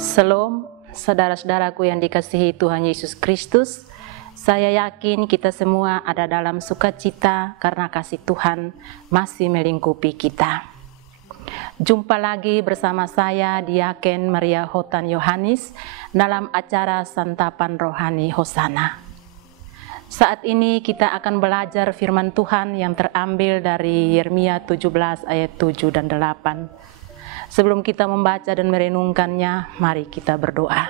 Shalom, saudara-saudaraku yang dikasihi Tuhan Yesus Kristus. Saya yakin kita semua ada dalam sukacita karena kasih Tuhan masih melingkupi kita. Jumpa lagi bersama saya, Diaken Maria Hotan Yohanes, dalam acara Santapan Rohani Hosana. Saat ini kita akan belajar firman Tuhan yang terambil dari Yeremia 17 ayat 7 dan 8. Sebelum kita membaca dan merenungkannya, mari kita berdoa.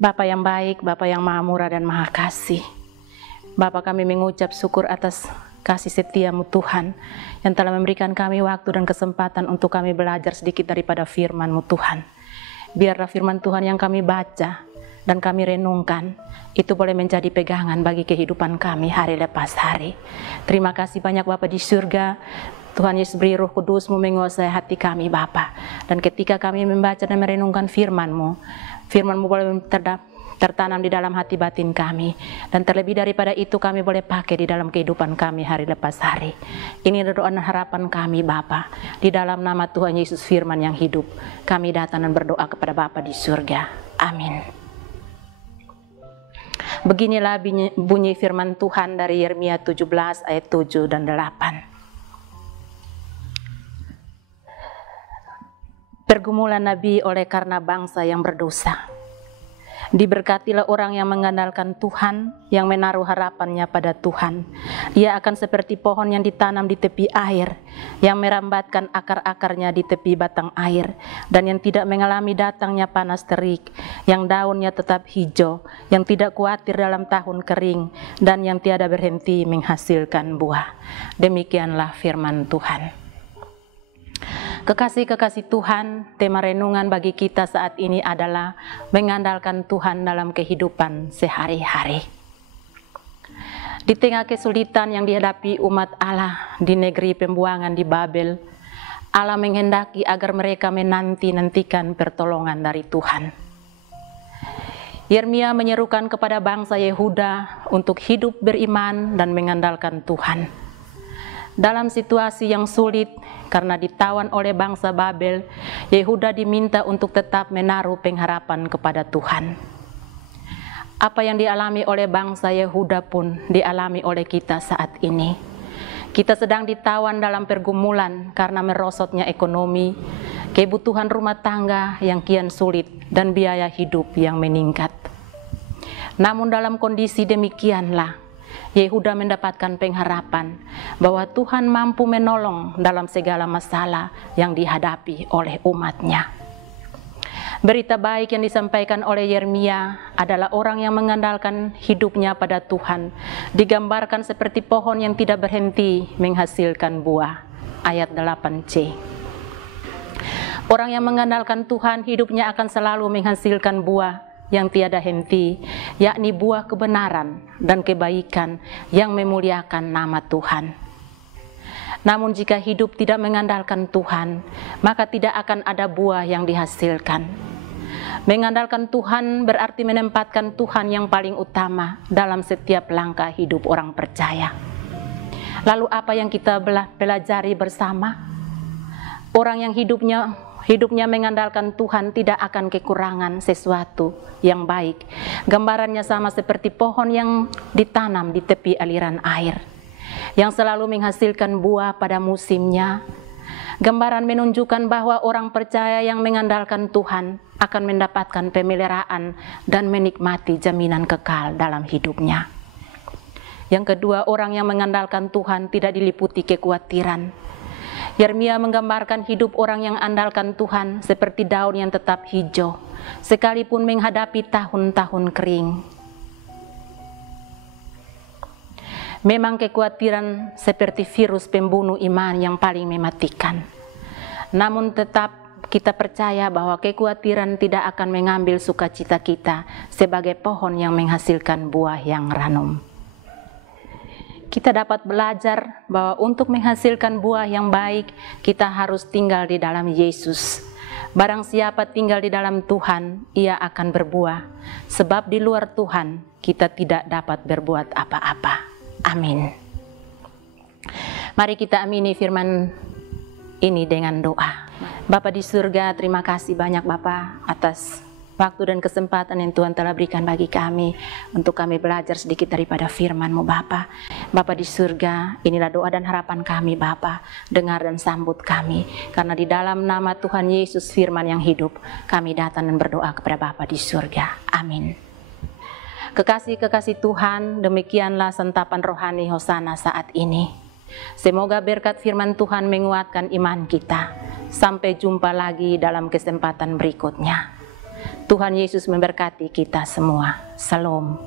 Bapa yang baik, Bapa yang maha murah dan maha kasih, Bapa, kami mengucap syukur atas kasih setia-Mu Tuhan yang telah memberikan kami waktu dan kesempatan untuk kami belajar sedikit daripada firman-Mu Tuhan. Biarlah firman Tuhan yang kami baca dan kami renungkan itu boleh menjadi pegangan bagi kehidupan kami hari lepas hari. Terima kasih banyak Bapa di surga. Tuhan Yesus, beri Roh Kudus-Mu menguasai hati kami Bapa. Dan ketika kami membaca dan merenungkan firman-Mu, firman-Mu boleh tertanam di dalam hati batin kami. Dan terlebih daripada itu kami boleh pakai di dalam kehidupan kami hari lepas hari. Ini doa dan harapan kami Bapa. Di dalam nama Tuhan Yesus firman yang hidup, kami datang dan berdoa kepada Bapa di surga. Amin. Beginilah bunyi firman Tuhan dari Yeremia 17 ayat 7 dan 8. Pergumulan Nabi oleh karena bangsa yang berdosa. Diberkatilah orang yang mengandalkan Tuhan, yang menaruh harapannya pada Tuhan. Ia akan seperti pohon yang ditanam di tepi air, yang merambatkan akar-akarnya di tepi batang air, dan yang tidak mengalami datangnya panas terik, yang daunnya tetap hijau, yang tidak khawatir dalam tahun kering, dan yang tiada berhenti menghasilkan buah. Demikianlah firman Tuhan. Kekasih-kekasih Tuhan, tema renungan bagi kita saat ini adalah mengandalkan Tuhan dalam kehidupan sehari-hari. Di tengah kesulitan yang dihadapi umat Allah di negeri pembuangan di Babel, Allah menghendaki agar mereka menanti-nantikan pertolongan dari Tuhan. Yeremia menyerukan kepada bangsa Yehuda untuk hidup beriman dan mengandalkan Tuhan. Dalam situasi yang sulit, karena ditawan oleh bangsa Babel, Yehuda diminta untuk tetap menaruh pengharapan kepada Tuhan. Apa yang dialami oleh bangsa Yehuda pun dialami oleh kita saat ini. Kita sedang ditawan dalam pergumulan karena merosotnya ekonomi, kebutuhan rumah tangga yang kian sulit, dan biaya hidup yang meningkat. Namun dalam kondisi demikianlah, Yehuda mendapatkan pengharapan bahwa Tuhan mampu menolong dalam segala masalah yang dihadapi oleh umatnya. Berita baik yang disampaikan oleh Yeremia adalah orang yang mengandalkan hidupnya pada Tuhan, digambarkan seperti pohon yang tidak berhenti menghasilkan buah. Ayat 8c. Orang yang mengandalkan Tuhan, hidupnya akan selalu menghasilkan buah yang tiada henti, yakni buah kebenaran dan kebaikan yang memuliakan nama Tuhan. Namun jika hidup tidak mengandalkan Tuhan, maka tidak akan ada buah yang dihasilkan. Mengandalkan Tuhan berarti menempatkan Tuhan yang paling utama dalam setiap langkah hidup orang percaya. Lalu apa yang kita pelajari bersama? Orang yang hidupnya mengandalkan Tuhan tidak akan kekurangan sesuatu yang baik. Gambarannya sama seperti pohon yang ditanam di tepi aliran air, yang selalu menghasilkan buah pada musimnya. Gambaran menunjukkan bahwa orang percaya yang mengandalkan Tuhan akan mendapatkan pemeliharaan dan menikmati jaminan kekal dalam hidupnya. Yang kedua, orang yang mengandalkan Tuhan tidak diliputi kekhawatiran. Yeremia menggambarkan hidup orang yang andalkan Tuhan seperti daun yang tetap hijau, sekalipun menghadapi tahun-tahun kering. Memang kekhawatiran seperti virus pembunuh iman yang paling mematikan. Namun tetap kita percaya bahwa kekhawatiran tidak akan mengambil sukacita kita sebagai pohon yang menghasilkan buah yang ranum. Kita dapat belajar bahwa untuk menghasilkan buah yang baik, kita harus tinggal di dalam Yesus. Barang siapa tinggal di dalam Tuhan, ia akan berbuah. Sebab di luar Tuhan, kita tidak dapat berbuat apa-apa. Amin. Mari kita amini firman ini dengan doa. Bapa di surga, terima kasih banyak Bapa atas waktu dan kesempatan yang Tuhan telah berikan bagi kami untuk kami belajar sedikit daripada firman-Mu Bapa. Bapa di surga, inilah doa dan harapan kami Bapa, dengar dan sambut kami, karena di dalam nama Tuhan Yesus firman yang hidup, kami datang dan berdoa kepada Bapa di surga. Amin. Kekasih-kekasih Tuhan, demikianlah santapan rohani Hosana saat ini. Semoga berkat firman Tuhan menguatkan iman kita. Sampai jumpa lagi dalam kesempatan berikutnya. Tuhan Yesus memberkati kita semua. Shalom.